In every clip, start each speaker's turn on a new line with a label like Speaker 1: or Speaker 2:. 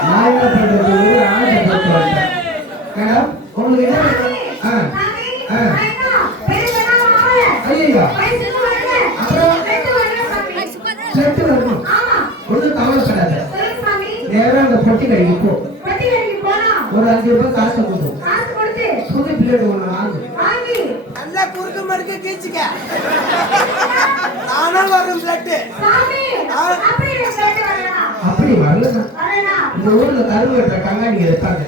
Speaker 1: நான் என்ன பண்றது ஆசை போட்டு வந்தேன் மேடம் உங்களுக்கு என்ன ஐயோ அப்புறம் செட்டு வரணும் ஒன்றும் கவலைப்படாத நேரம் அந்த பொட்டி கடைக்கு போ ஒரு 5 ரூபாய் காசு கொடுக்கும் புது பிளேட் ஒன்று வாங்கு
Speaker 2: நல்லா குறுக்கு மறுக்க கீச்சுக்க நானும் வரும் பிளேட்டு
Speaker 1: அப்படி வரலண்ணா இந்த ஊர்ல கருவு வெட்டுற கங்காணிங்க இருப்பாங்க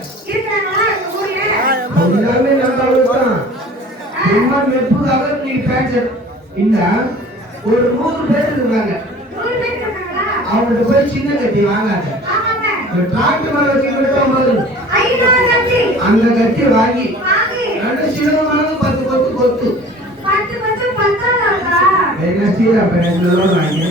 Speaker 1: எல்லாமே நம்ம தான் ரொம்ப மெப்புக்காக நீ பேச்சர் இல்ல ஒரு 100 பேர் இருக்காங்க அவங்கள்ட்ட போய் சின்ன கட்டி வாங்காத டிராக்டர் மேல வச்சுக்கிட்டு அந்த கட்டி வாங்கி ரெண்டு சிலவமாக 10 கொத்து என்ன சீரா வாங்கி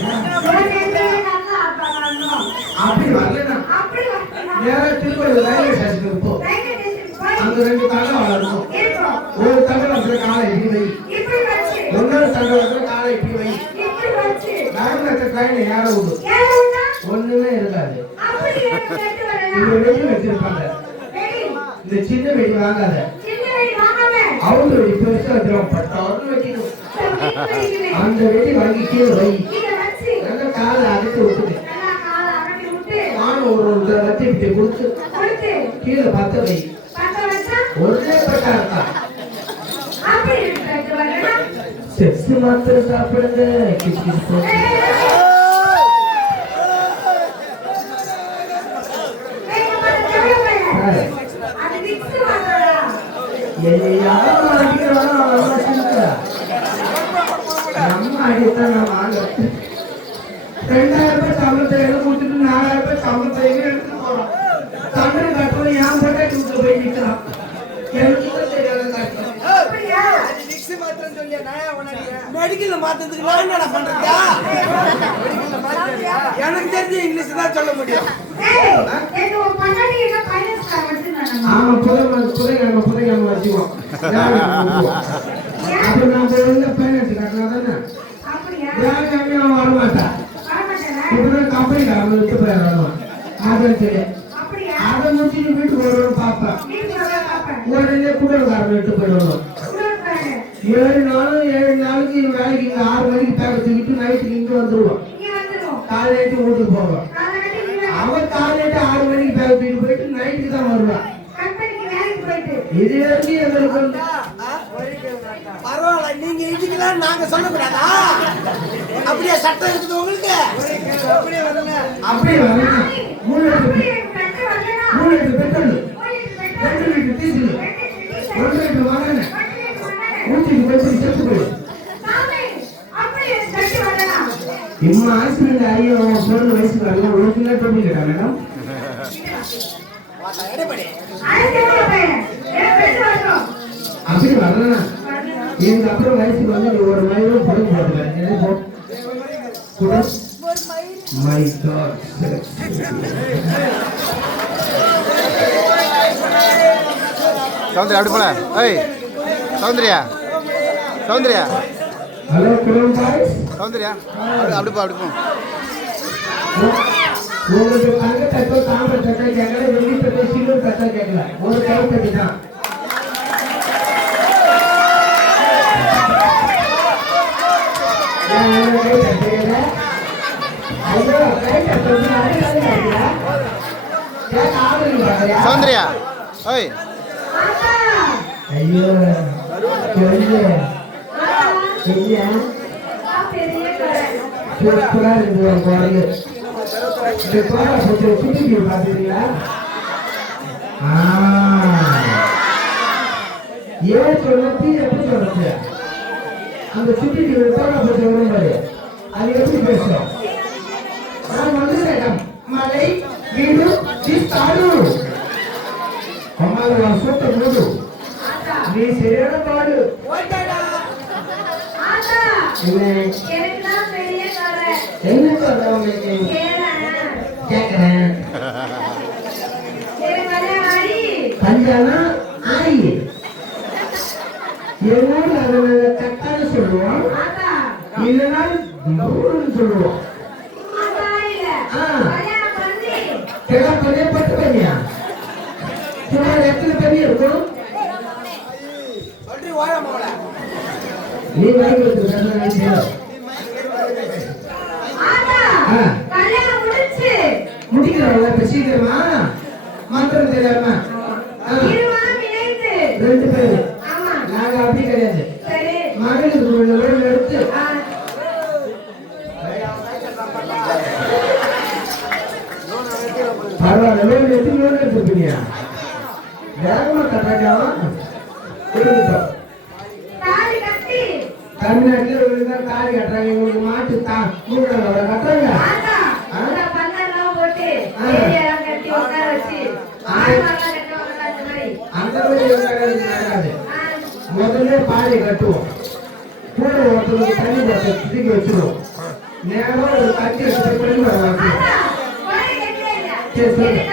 Speaker 1: அப்படி வரலன்னா நேரம் திருப்பதி ரயில்வே ஸ்டேஷனுக்கு போ அங்க 2 தங்கம் வளரணும் ஒரு தங்கம் வளர்க்குற காலை இப்படி வை இன்னொரு தங்கம் வளர்க்குற காலை இப்படி வை நாங்கள் ட்ரெயின் ஏற விடு ஒண்ணுமே இருக்காது இந்த வெடி வச்சிருப்பாங்க இந்த சின்ன வெடி வாங்காத அவங்க வெடி பெருசா வச்சிருவோம் 10 வெடிக்கும் அந்த வெடி வாங்கி கீழே வை நல்ல காலை அடித்து விட்டுது நானும் ஒரு வச்சு இப்படி கொடுத்து கீழே 10 வை ஒரே பட்டா இருக்கா செக்ஸ் மாத்திரம் சாப்பிடுங்க நம்ம அடித்தான் நான் வாங்க 2000 ரூபாய் சம்பளத்தை கொடுத்துட்டு 4000 ரூபாய் சம்பளத்தை எடுத்துட்டு போறோம் தமிழ் கட்டுறது ஏன் போட்டா தூக்க போய் நிற்கலாம் எனக்கு தெரியாத கஷ்டம்
Speaker 2: மெடிக்கல்ல மாத்ததுக்கு நான் என்னடா பண்றதா எனக்கு தெரிஞ்ச இங்கிலீஷ் தான் சொல்ல முடியும்
Speaker 1: ஆமா புதைக்காம வச்சுக்குவோம் அப்ப நான் பைனான்ஸ் கட்டினா தானே அவன் வரமாட்டா இப்பதான் கம்பெனிக்காரன் விட்டு போயிடுறான் அதான் சரி அதை முடிச்சுட்டு வீட்டுக்கு வருவோம் பாப்பேன் உடனே குடல்காரன் விட்டு போயிடுவோம் 7 நாளுக்கு வேலைக்கு 6 மணிக்கு பேக்க தூக்கிட்டு நைட்டுக்கு இங்க வந்துருவோம் காலையிட்டு வீட்டுக்கு போவோம் அவன் காலையிட்டு 6 மணிக்கு பேக்க தூக்கிட்டு போயிட்டு நைட்டுக்கு தான் வருவான் இது வரைக்கும் எங்களுக்கு
Speaker 2: பரவாயில்ல நீங்க இதுக்கெல்லாம் நாங்க சொல்லக்கூடாதா அப்படியே சட்டம் இருக்குது உங்களுக்கு
Speaker 1: அப்படியே வரல 3 litre petrol 2 litre diesel 1 litre வாங்கினேன் ஊட்டிக்கு போய் செத்து போய் இம்மா ஆக்சிடென்ட் ஆகி அவன் பொண்ணு வயசுக்கு வரலாம் 1 கிலோ டோபி கேட்டா மேடம் அப்படி வரலண்ணா எனக்கு அப்புறம் வயசுக்கு வந்து ஒரு மயிலும் படம் போட்டுவேன் மை காட்
Speaker 3: சௌந்தர்யா அப்படி போல ஏய் சௌந்தர்யா
Speaker 1: ஹலோ குரம் பாய்ஸ்
Speaker 3: சௌந்தர்யா அப்படி போ
Speaker 1: உங்களுக்கு தங்க தட்டோ தாமரை தட்டோ கேட்கல வெள்ளி தட்டோ சில்வர் தட்டோ கேட்கல ஒரு கை தட்டி தான்
Speaker 3: சௌந்தர்யா ஓய்
Speaker 1: ஐயோ சூப்பரா இருக்கு ஒரு குழந்தை சுத்தி பாத்தீங்களா ஏன் சொல்லி எப்படி சொல்றது அந்த சுத்தி தோழா போட்டு வரும் பாரு அது எப்படி பேசும் நான் வந்துட்டேன் மலை வீடு தாடு அம்மாவை சூட்ட மூடு நீ சரியான பாடு என்ன சொல்ற உங்களுக்கு கேக்குறேன் கல்யாணம் ஆயி எல்லாம் அதை கட்டான்னு சொல்லுவோம் இல்லைன்னா சொல்லுவோம் கிளப்பதே பட்டு இருக்கும்
Speaker 2: சொல்லி ஓட போல
Speaker 1: நீ வாங்கி வச்சிருக்க முடிக்கிறவங்க இப்ப சீக்கிரமா மந்திரம் தெரியாம ரெண்டு பேரு நாங்க அப்படி கிடையாது மகளுக்கு கொஞ்சம் லோன் எடுத்து பரவாயில்ல லோன் எடுத்து லோன் எடுத்துருப்பீங்க வேகமா கட்டாக்காம இருக்கட்டும் தமிழ்நாட்டுல ஒழுங்கா தாலி கட்டுறாங்க உங்களுக்கு மாட்டு மூணு கட்டுறாங்க அந்த மாதிரி நடக்காது முதல்ல பாடி கட்டுவோம் கூட ஒருத்தருக்கு தண்ணி பத்த தூக்கி வச்சிருவோம் நேரம் ஒரு கட்டி வச்சு பண்ணி வருவாங்க சரி சொல்லு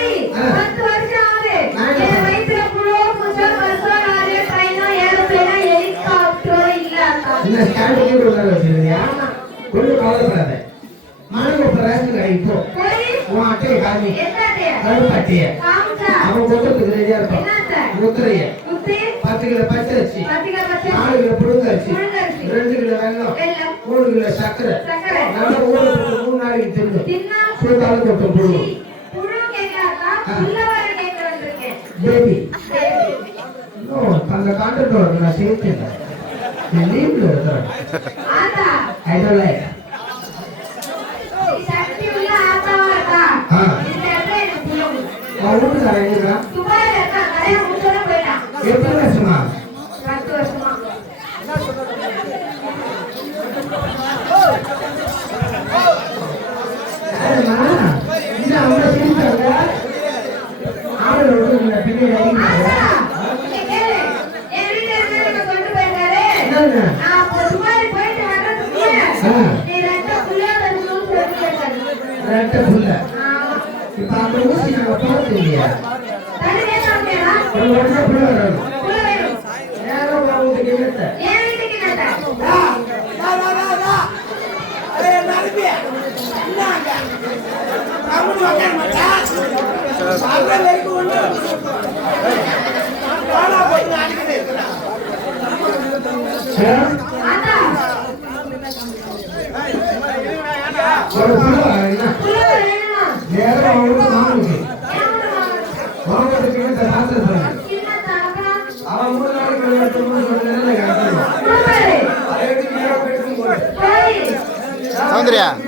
Speaker 1: இந்த ஸ்டாண்ட் கீழே உட்கார வச்சிருக்கியா ஒன்றும் கவலைப்படாத மனைவி இப்போ ரேஷன் கடை இப்போ உன் அட்டையை காமி கருப்பு அட்டையை அவன் கொட்டத்துக்கு ரெடியா இருப்பான் முத்திரைய 10 கிலோ பச்சரிசி 4 கிலோ புழுங்கரிசி 2 கிலோ வெல்லம் 3 கிலோ சர்க்கரை நல்லா ஊற போட்டு 3 நாளைக்கு தின்னு சூடாலும் கொட்டும் புழு பேபி அந்த கான்ட்ராக்ட் நான் சேர்த்தேன் லீவ்ல இருக்கிறேன் ஐ டோன்ட் லைக் எத்தனை வருஷமா இப்ப அந்த ஊசி நாங்க போறது இல்லையா ஒரு வருஷம் புள்ள வரணும் நேரம் உங்களுக்கு என்னத்த ஒரு புள்ள நேரம் அவங்களுக்கு மாமனுக்கு மாமனுக்கு என்னத்த சாஸ்திரம் அவன் 3 நாளைக்கு விளையாட்டு 3 நாளைக்கு
Speaker 3: சௌந்தர்யா